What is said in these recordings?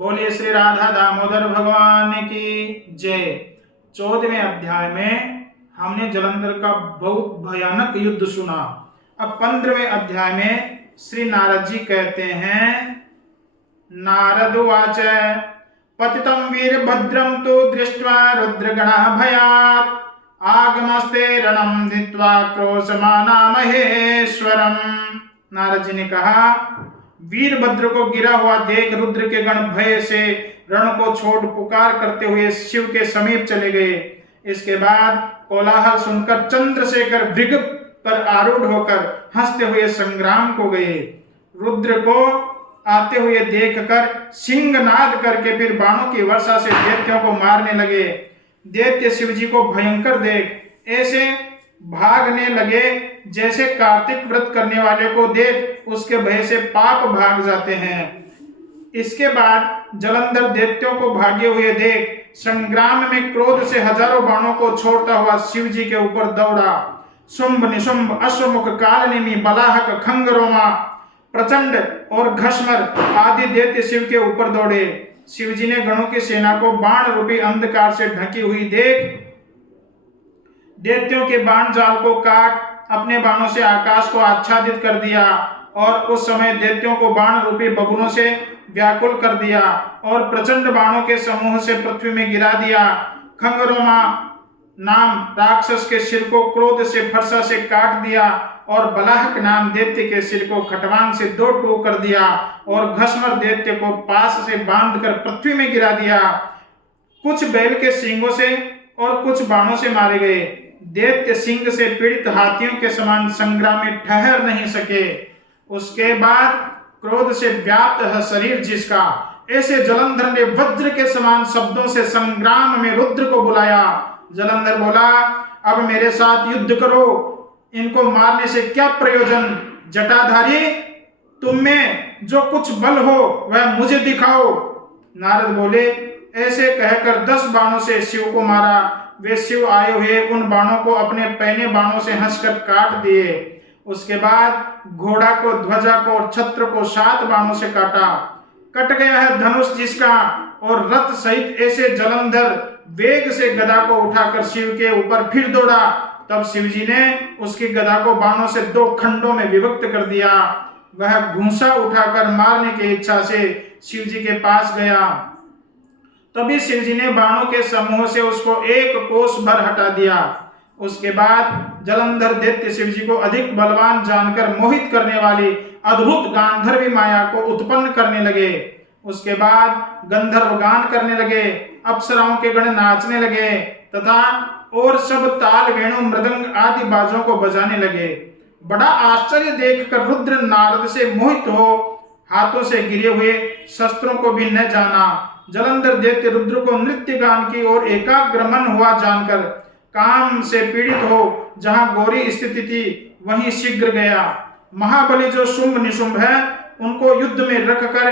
बोलिए श्री राधा दामोदर भगवान की जय। 14वें अध्याय में हमने जलंधर का बहुत भयानक युद्ध सुना। अब 15वें अध्याय में श्री नारद जी कहते हैं, नारद उवाच पतितं वीरभद्रं तु दृष्ट्वा रुद्रगणः भयात् आगमस्ते रणं धित्वा क्रोशमाना महेश्वरम। नारद जी ने कहा, वीरभद्र को गिरा हुआ देख रुद्र के गण भय से रण को छोड़ पुकार करते हुए शिव के समीप चले गए। इसके बाद कोलाहल सुनकर चंद्रशेखर भृग पर आरूढ़ होकर हंसते हुए संग्राम को गए। रुद्र को आते हुए देखकर सिंहनाद करके फिर बाणों की वर्षा से दैत्यों को मारने लगे। दैत्य शिव जी को भयंकर देख ऐसे भागने लगे जैसे कार्तिक व्रत करने वाले को देख उसके भय से पाप भाग जाते हैं। इसके बाद जलंधर दैत्यों को भागे हुए देख संग्राम में क्रोध से हजारों बाणों को छोड़ता हुआ शिव जी के ऊपर दौड़ा। शुंभ निशुंभ अश्वमुख कालनेमी बलाहक खंगरोमा प्रचंड और घस्मर आदि दैत्य शिव के ऊपर दौड़े। शिव जी ने गणों की सेना को बाण रूपी अंधकार से ढकी हुई देख दैत्यों के बाण जाल को काट अपने बाणों से आकाश को आच्छादित कर दिया और उस समय दैत्यों को बाण रूपी बबूलों से व्याकुल कर दिया और प्रचंड बाणों के समूह से पृथ्वी में गिरा दिया। खंगरोमा नाम राक्षस के सिर को क्रोध से फरसा से काट दिया और बलाहक नाम दैत्य के सिर को खटवांग से दो टूक कर दिया और घस्मर दैत्य को पास से बांधकर पृथ्वी में गिरा दिया। कुछ बैल के सींगों से और कुछ बाणों से मारे गए। दैत्य सिंह से पीड़ित हाथियों के समान संग्राम में ठहर नहीं सके। उसके बाद क्रोध से व्याप्त है शरीर जिसका, ऐसे जलंधर ने वज्र के समान शब्दों से संग्राम में रुद्र को बुलाया। जलंधर बोला, अब मेरे साथ युद्ध करो, इनको मारने से क्या प्रयोजन। जटाधारी, तुम में जो कुछ बल हो वह मुझे दिखाओ। नारद बोले, ऐसे कहकर 10 बाणों से शिव को मारा। वे शिव आए हुए उन बाणों को अपने पहने बाणों से हंसकर काट दिए। उसके बाद घोड़ा को, ध्वजा को और छत्र को 7 बाणों से काटा। कट गया है धनुष जिसका और रथ सहित ऐसे जलंधर वेग से गदा को उठाकर शिव के ऊपर फिर दौड़ा। तब शिव जी ने उसकी गदा को बाणों से 2 खंडों में विभक्त कर दिया। वह घूंसा उठाकर मारने की इच्छा से शिव जी के पास गया। तभी शिव जी ने बाणों के समूह से उसको 1 कोस भर हटा दिया। उसके बाद जलंधर दैत्य शिव जी को अधिक बलवान जानकर मोहित करने वाली अद्भुत गांधर्वी माया को उत्पन्न करने लगे। उसके बाद गंधर्व गान करने लगे, अप्सराओं के गण नाचने लगे तथा और सब ताल, वेणु, मृदंग आदि बाजों को बजाने लगे। बड़ा आश्चर्य देखकर रुद्र नारद से मोहित हो हाथों से गिरे हुए शस्त्रों को भी न जाना। जलंधर दैत्य रुद्र को नृत्य गान की ओर एकाग्र मन हुआ जानकर काम से पीड़ित हो जहां गौरी स्थिति थी वहीं शीघ्र गया। महाबली जो शुंभ निशुंभ है उनको युद्ध में रखकर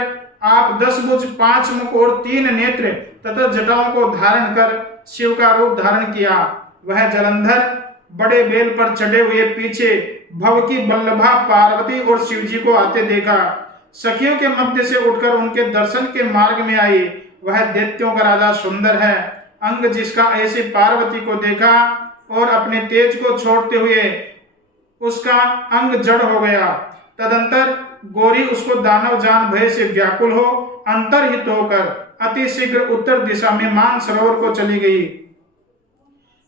आप 10 भुज 5 मुख और 3 नेत्र तथा जटाओं को धारण कर शिव का रूप धारण किया। वह जलंधर बड़े बेल पर चढ़े हुए पीछे भव की बल्लभा पार्वती और शिव जी को आते देखा। सखियों के मध्य से उठकर उनके दर्शन के मार्ग में आई। वह दैत्यों का राजा सुंदर है। अंग जिसका ऐसी पार्वती को देखा और अपने तेज को छोड़ते हुए उसका अंग जड़ हो गया। तदंतर गौरी उसको दानव जान भय से व्याकुल हो अंतर्हित होकर अति शीघ्र उत्तर दिशा में मानसरोवर को चली गई।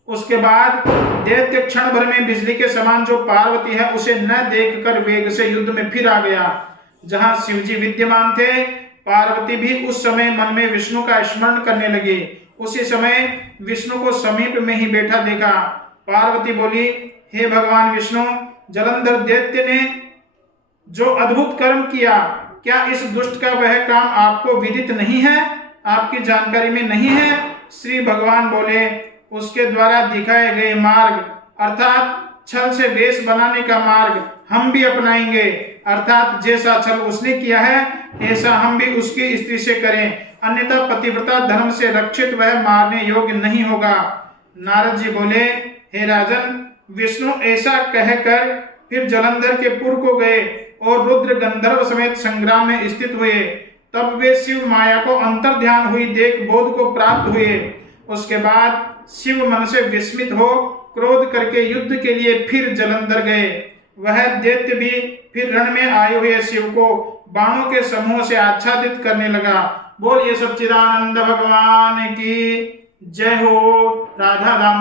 उसके बाद दैत्य क्षण भर में बिजली के समान जो पार्वती है उसे न देखकर वेग से युद्ध में फिर आ गया। जहां शिवजी विद्यमान थे पार्वती भी उस समय मन में विष्णु का स्मरण करने लगी। उसी समय विष्णु को समीप में ही बैठा देखा। पार्वती बोली, हे भगवान विष्णु, जलंधर दैत्य ने जो अद्भुत कर्म किया, क्या इस दुष्ट का वह काम आपको विदित नहीं है, आपकी जानकारी में नहीं है। श्री भगवान बोले, उसके द्वारा दिखाए गए मार्ग अर्थात छल से वेश बनाने का मार्ग हम भी अपनाएंगे। अर्थात जैसा छल उसने किया है ऐसा हम भी उसकी स्त्री से करें, अन्यथा पतिव्रता धर्म से रक्षित वह मारने योग्य नहीं होगा। नारद जी बोले, हे राजन, विष्णु ऐसा कहकर फिर जलंधर के पुर को गए और रुद्र गंधर्व समेत संग्राम में स्थित हुए। तब वे शिव माया को अंतर ध्यान हुई देख बोध को प्राप्त हुए। उसके बाद शिव मन से विस्मित हो क्रोध करके युद्ध के लिए फिर जलंधर गए। वह दैत्य भी फिर रण में आए हुए शिव को बाणों के समूह से आच्छादित करने लगा। बोलिए सच्चिदानंद भगवान की जय हो। राधा दाम